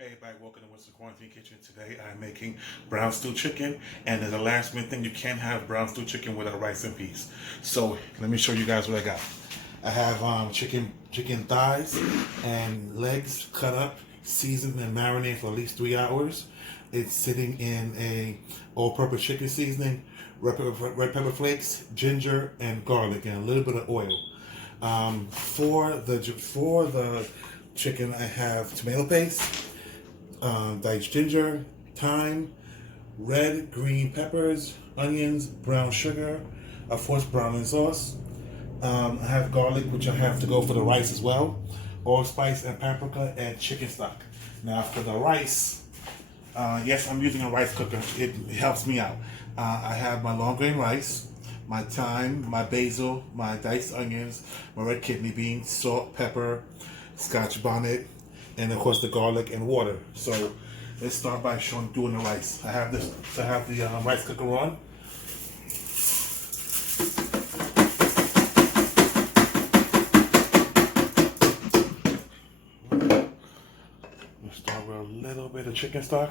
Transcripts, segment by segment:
Hey everybody, welcome to Winston Quarantine Kitchen. Today I'm making brown stew chicken, and as a last minute thing, you can't have brown stew chicken without rice and peas. So let me show you guys what I got. I have chicken thighs and legs cut up, seasoned and marinated for at least 3 hours. It's sitting in a all-purpose chicken seasoning, red pepper flakes, ginger, and garlic, and a little bit of oil. For the chicken, I have tomato paste, diced ginger, thyme, red, green peppers, onions, brown sugar, of course browning sauce. I have garlic, which I have to go for the rice as well, allspice and paprika, and chicken stock. Now for the rice, yes, I'm using a rice cooker. It helps me out. I have my long grain rice, my thyme, my basil, my diced onions, my red kidney beans, salt, pepper, scotch bonnet, and of course the garlic and water. So let's start by doing the rice. I have the rice cooker on. We'll start with a little bit of chicken stock.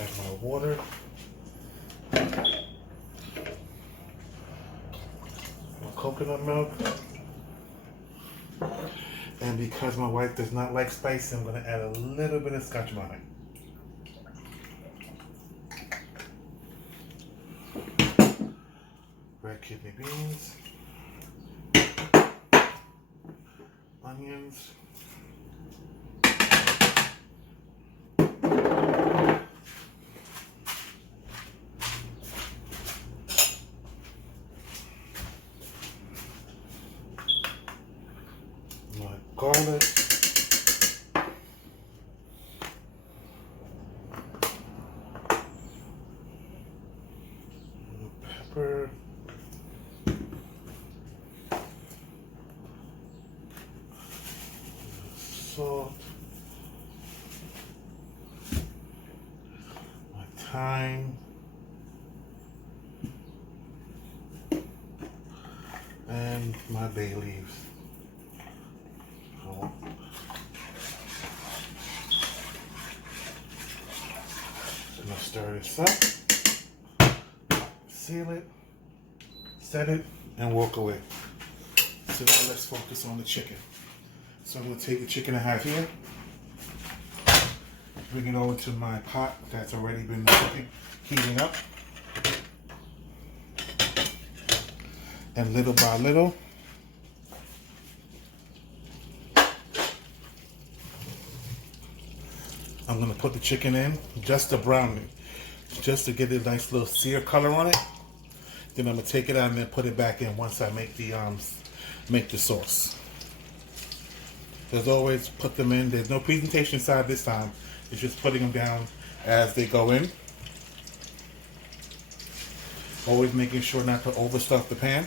Add my water. My coconut milk. And because my wife does not like spicy, I'm going to add a little bit of scotch bonnet. Red kidney beans. Onions. My garlic, pepper, salt, my thyme, and my bay leaves. I'm gonna stir this up, seal it, set it, and walk away. So now let's focus on the chicken. So I'm gonna take the chicken I have here, bring it over to my pot that's already been heating up, and little by little, I'm going to put the chicken in just to brown it, just to get a nice little sear color on it. Then I'm going to take it out and then put it back in once I make the sauce. As always, put them in. There's no presentation side this time. It's just putting them down as they go in. Always making sure not to overstuff the pan.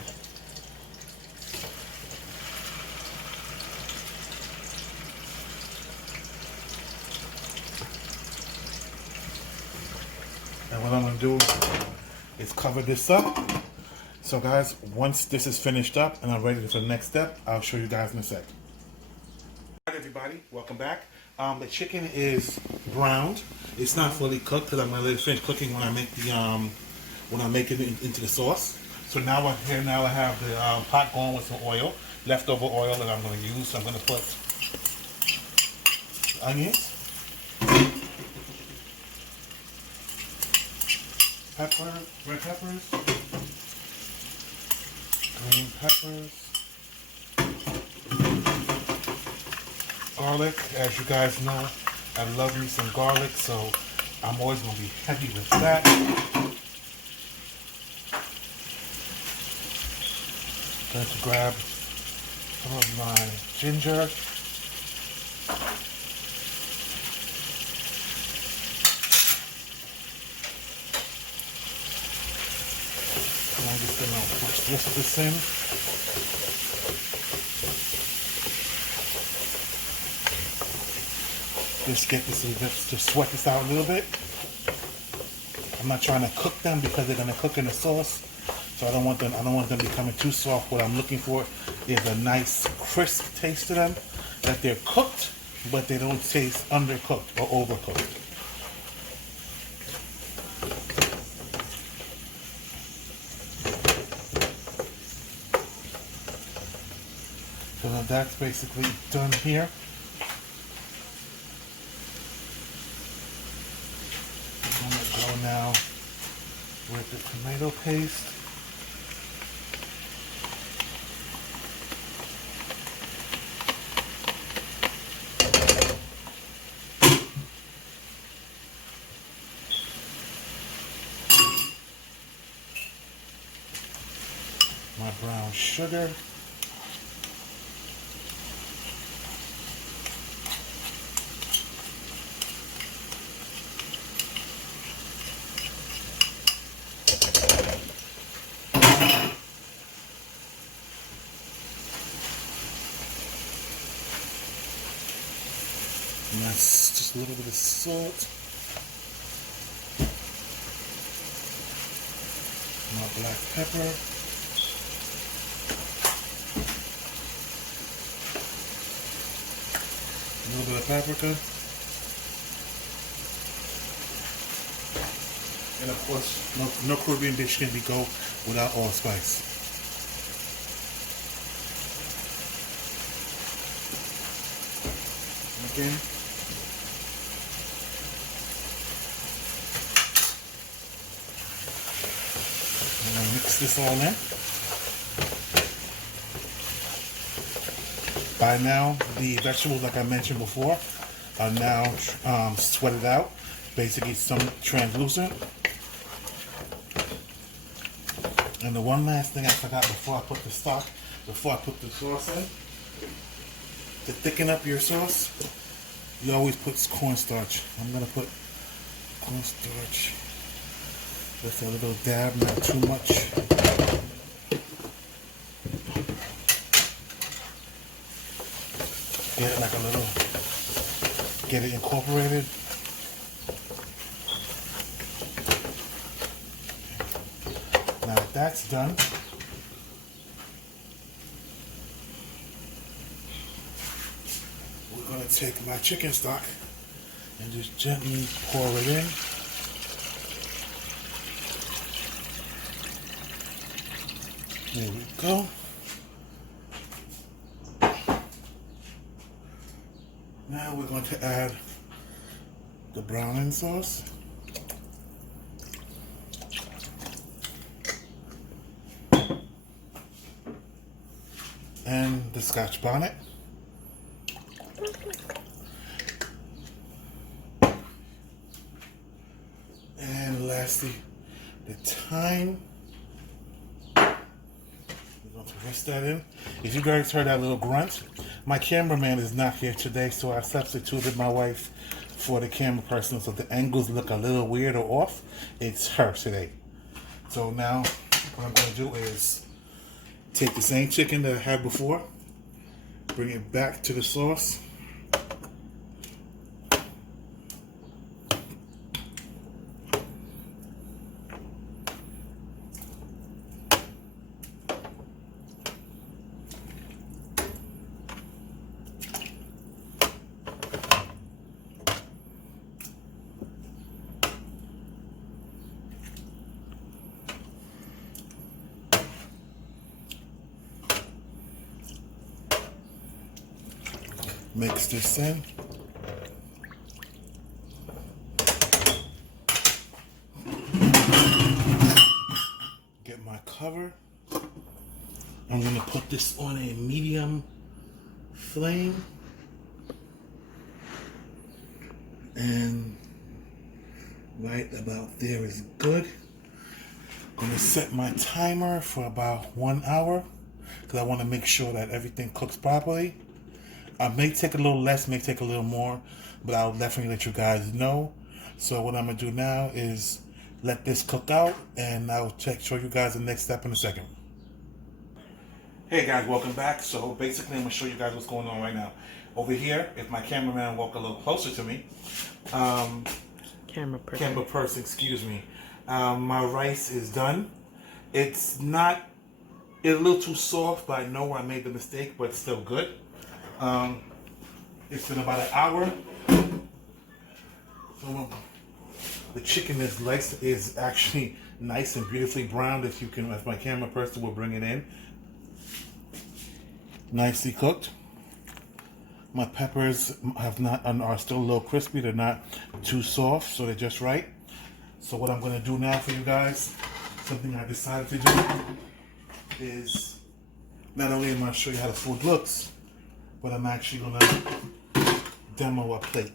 And what I'm going to do is cover this up. So guys, once this is finished up and I'm ready for the next step, I'll show you guys in a sec. Alright everybody, welcome back. The chicken is browned. It's not fully cooked because I'm going to let it finish cooking when I make it into the sauce. So now I have the pot going with some oil, leftover oil that I'm going to use. So I'm going to put onions, pepper, red peppers, green peppers, garlic. As you guys know, I love me some garlic, so I'm always going to be heavy with that. Going to grab some of my ginger. I'm just going to push this in. just get this and just sweat this out a little bit. I'm not trying to cook them because they're gonna cook in the sauce. So I don't want them becoming too soft. What I'm looking for is a nice crisp taste to them, that they're cooked, but they don't taste undercooked or overcooked. So now that's basically done here. I'm gonna go now with the tomato paste. My brown sugar. And that's just a little bit of salt. My black pepper. A little bit of paprika. And of course, no Caribbean dish can go without allspice. Again. I'm going to mix this all in. By now, the vegetables, like I mentioned before, are now sweated out. Basically, some translucent. And the one last thing I forgot before I put the sauce in, to thicken up your sauce, you always put cornstarch. I'm gonna put cornstarch with a little dab, not too much. Get it like a little, get it incorporated. Now that that's done, we're going to take my chicken stock and just gently pour it in. There we go. Now we're going to add the browning sauce. And the Scotch bonnet. And lastly, the thyme. We're going to rest that in. If you guys heard that little grunt, my cameraman is not here today, so I substituted my wife for the camera person, so the angles look a little weird or off. It's her today. So now what I'm going to do is take the same chicken that I had before, bring it back to the sauce. Mix this in. Get my cover. I'm going to put this on a medium flame. And right about there is good. I'm going to set my timer for about 1 hour because I want to make sure that everything cooks properly. I may take a little less, may take a little more, but I'll definitely let you guys know. So what I'm going to do now is let this cook out, and I'll show you guys the next step in a second. Hey guys, welcome back. So basically I'm going to show you guys what's going on right now. Over here, if my cameraman walk a little closer to me, Camera person, excuse me. My rice is done. It's not, it's a little too soft, but I know where I made the mistake, but it's still good. It's been about an hour. So the chicken is actually nice and beautifully browned. If you can, as my camera person will bring it in. Nicely cooked. My peppers are still a little crispy. They're not too soft, so they're just right. So what I'm going to do now for you guys, something I decided to do, is not only am I going to show you how the food looks, but I'm actually going to demo a plate.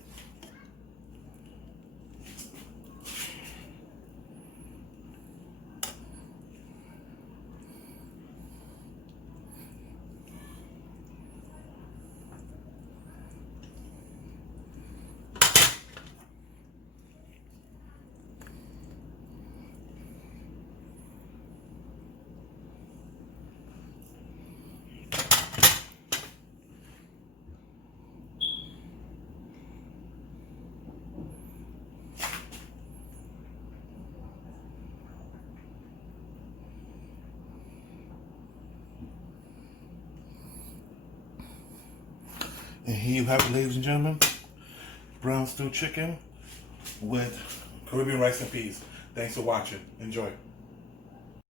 And here you have it, ladies and gentlemen, brown stewed chicken with Caribbean rice and peas. Thanks for watching. Enjoy.